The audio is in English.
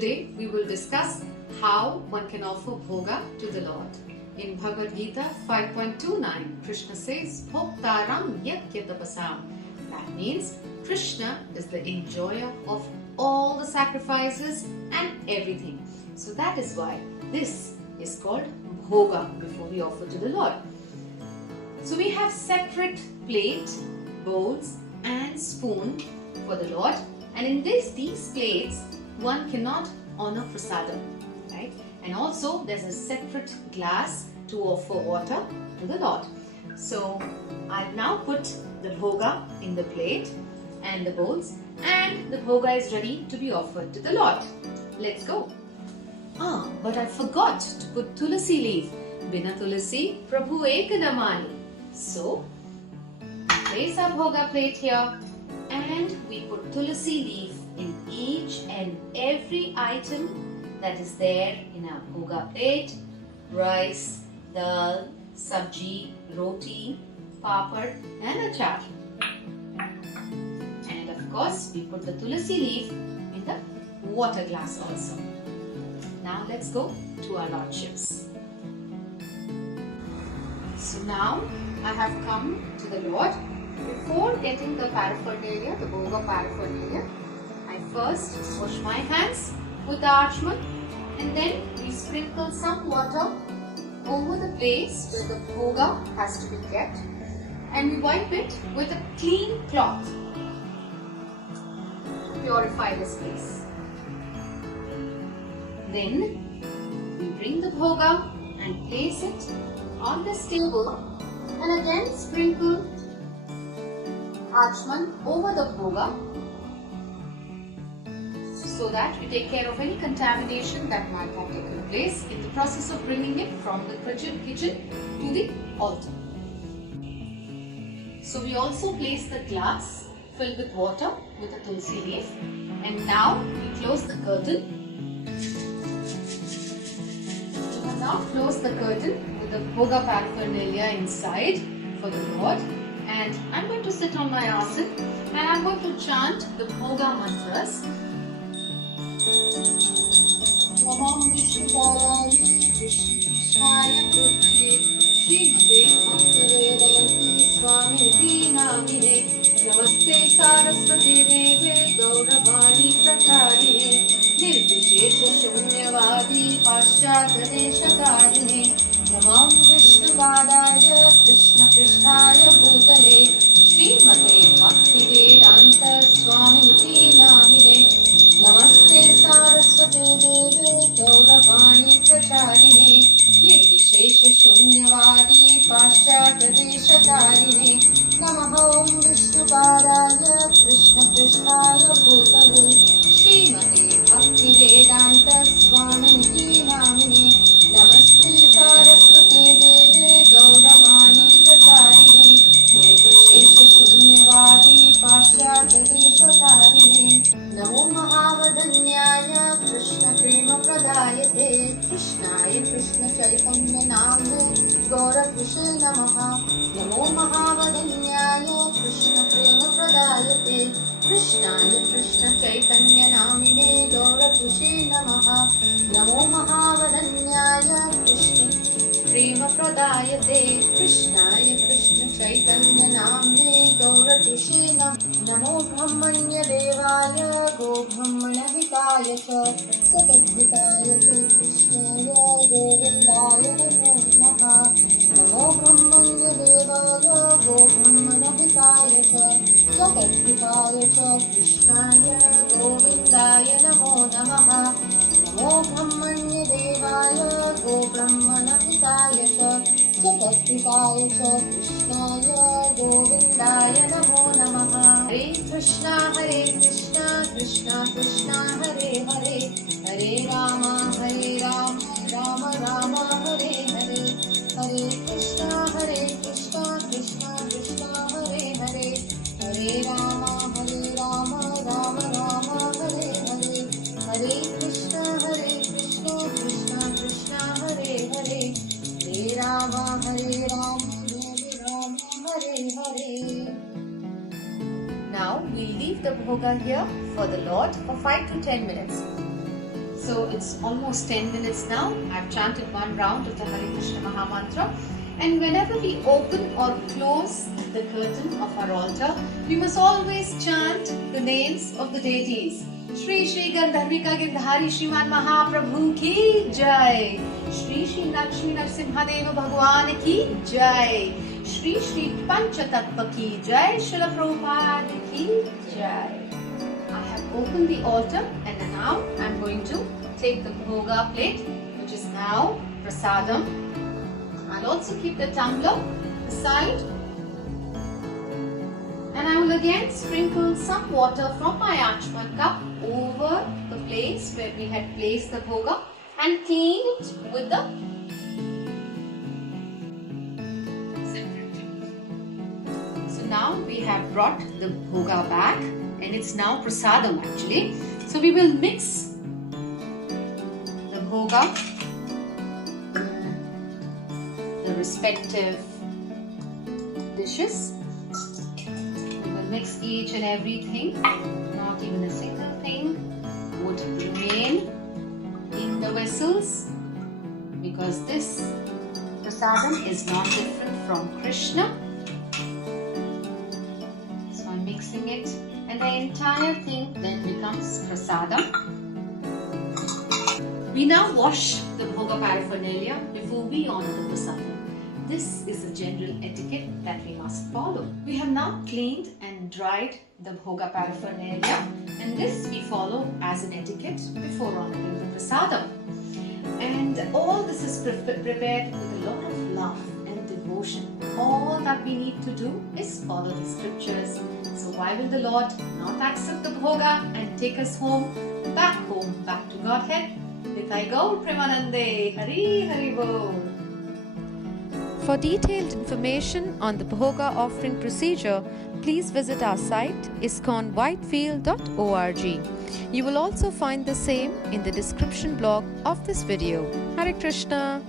Today we will discuss how one can offer bhoga to the Lord. In Bhagavad Gita 5.29, Krishna says, Bhoktaram yakyatapasam. That means Krishna is the enjoyer of all the sacrifices and everything. So that is why this is called bhoga before we offer to the Lord. So we have separate plate, bowls and spoon for the Lord, and in these plates one cannot honor prasadam, right? And also there's a separate glass to offer water to the Lord. So I've now put the bhoga in the plate and the bowls, and the bhoga is ready to be offered to the Lord. Let's go. But I forgot to put tulasi leaf. Bina tulasi, Prabhu ekadamani. So place our bhoga plate here, and we put tulasi leaf in each and every item that is there in our bhoga plate: rice, dal, sabji, roti, papad and achar. And of course we put the tulasi leaf in the water glass also. Now let's go to our Lordships. So now I have come to the Lord. Before getting the paraphernalia, the bhoga paraphernalia, I first wash my hands with the archman, and then we sprinkle some water over the place where the bhoga has to be kept, and we wipe it with a clean cloth to purify this place. Then we bring the bhoga and place it on this table, and again sprinkle archman over the bhoga, so that we take care of any contamination that might have taken place in the process of bringing it from the kitchen to the altar. So we also place the glass filled with water with a tulsi leaf, and now we close the curtain. We have now closed the curtain with the bhoga paraphernalia inside for the Lord, and I'm going to sit on my asana and I'm going to chant the bhoga mantras. Namam visnu-padaya, krsna-presthaya, bhu-tale, Srimate bhakti-vedanta swamiti namine, Namaste saraswati deve gauravani pracharine, Nirvishesha shunyavadi paschatadeshakarine, Namam visnu-padaya, krsna-presthaya, bhu-tale, Srimate bhakti-vedanta swamiti namine, Namaste saraswate deve gauravani pracharine, Nirvishesha shunyavadi paschatadeshakarine, Namaha om visnu-padaya, krsna-presthaya, bhu-tale, Srimate bhakti-vedanta swamiti namine, Namaste saraswate deve gauravani pracharine, Nirvishesha shunyavadi paschatadeshakarine, Namo Mahavadanyaya Krishna Prema Pradayate Krishnaya Krishna Chaitanya Namne Gaura Krishna Namaha. Namo Mahavadanyaya Krishna Prema Pradayate Krishnaya Krishna Chaitanya Namne Gaura Krishna Namaha. Namo Mahavadanyaya Krishna Prema Pradayate Krishnaya Krishna Chaitanya Namne Gaura Krishna. Namo Brahmanya Devaya Go Brahmana Hitaya Cha Sagadhitaya Cha Krishnaya Govindaya Namaha. Namo Brahmanya Devaya Go Brahmana Hitaya Cha Sagadhitaya Cha Krishnaya Govindaya Namo Namaha. Namo Brahmanya Devaya Go Brahmana Hitaya Cha Jagatpitaya Cha Krishnaya Govindaya Namo Namaha. Hare Krishna, Krishna Krishna, Hare Hare, Hare Rama, Rama Rama, Hare Hare, Hare Krishna, Krishna Krishna, Hare Hare, Hare Rama, Rama Rama, Hare Hare, Hare Krishna, Krishna Krishna, Hare Hare, Hare Rama, Rama, Hare Hare. Now we'll leave the bhoga here for the Lord for 5 to 10 minutes. So it's almost 10 minutes now. I've chanted one round of the Hare Krishna Mahamantra. And whenever we open or close the curtain of our altar, we must always chant the names of the deities. Shri Shri Gandharvika Gindhari Shriman Mahaprabhu ki Jai. Shri Shri Lakshmi Narsimhadeva Bhagwan ki Jai. Shri Shri Panchatattva ki Jai. Srila Prabhupada ki Jai. I have opened the altar and now I'm going to take the Bhoga plate, which is now prasadam. I'll also keep the tumbler aside. And I will again sprinkle some water from my Achman cup over the place where we had placed the Bhoga and clean it with the separate. So now we have brought the Bhoga back and it's now prasadam actually. So we will mix the Bhoga, the respective dishes. We will mix each and everything, not even a single thing would remain in the vessels, because this prasadam is not different from Krishna. So I'm mixing it and the entire thing then becomes prasadam. We now wash the Bhoga paraphernalia before we honor the prasadam. This is a general etiquette that we must follow. We have now cleaned and dried the Bhoga paraphernalia, and this we follow as an etiquette before honoring the prasadam. And all this is prepared with a lot of love and devotion. All that we need to do is follow the scriptures. So why will the Lord not accept the Bhoga and take us home, back to Godhead? Nitai Gaur Premanande, Hari Hari Bol. For detailed information on the Bhoga offering procedure, please visit our site iskonwhitefield.org. You will also find the same in the description blog of this video. Hare Krishna.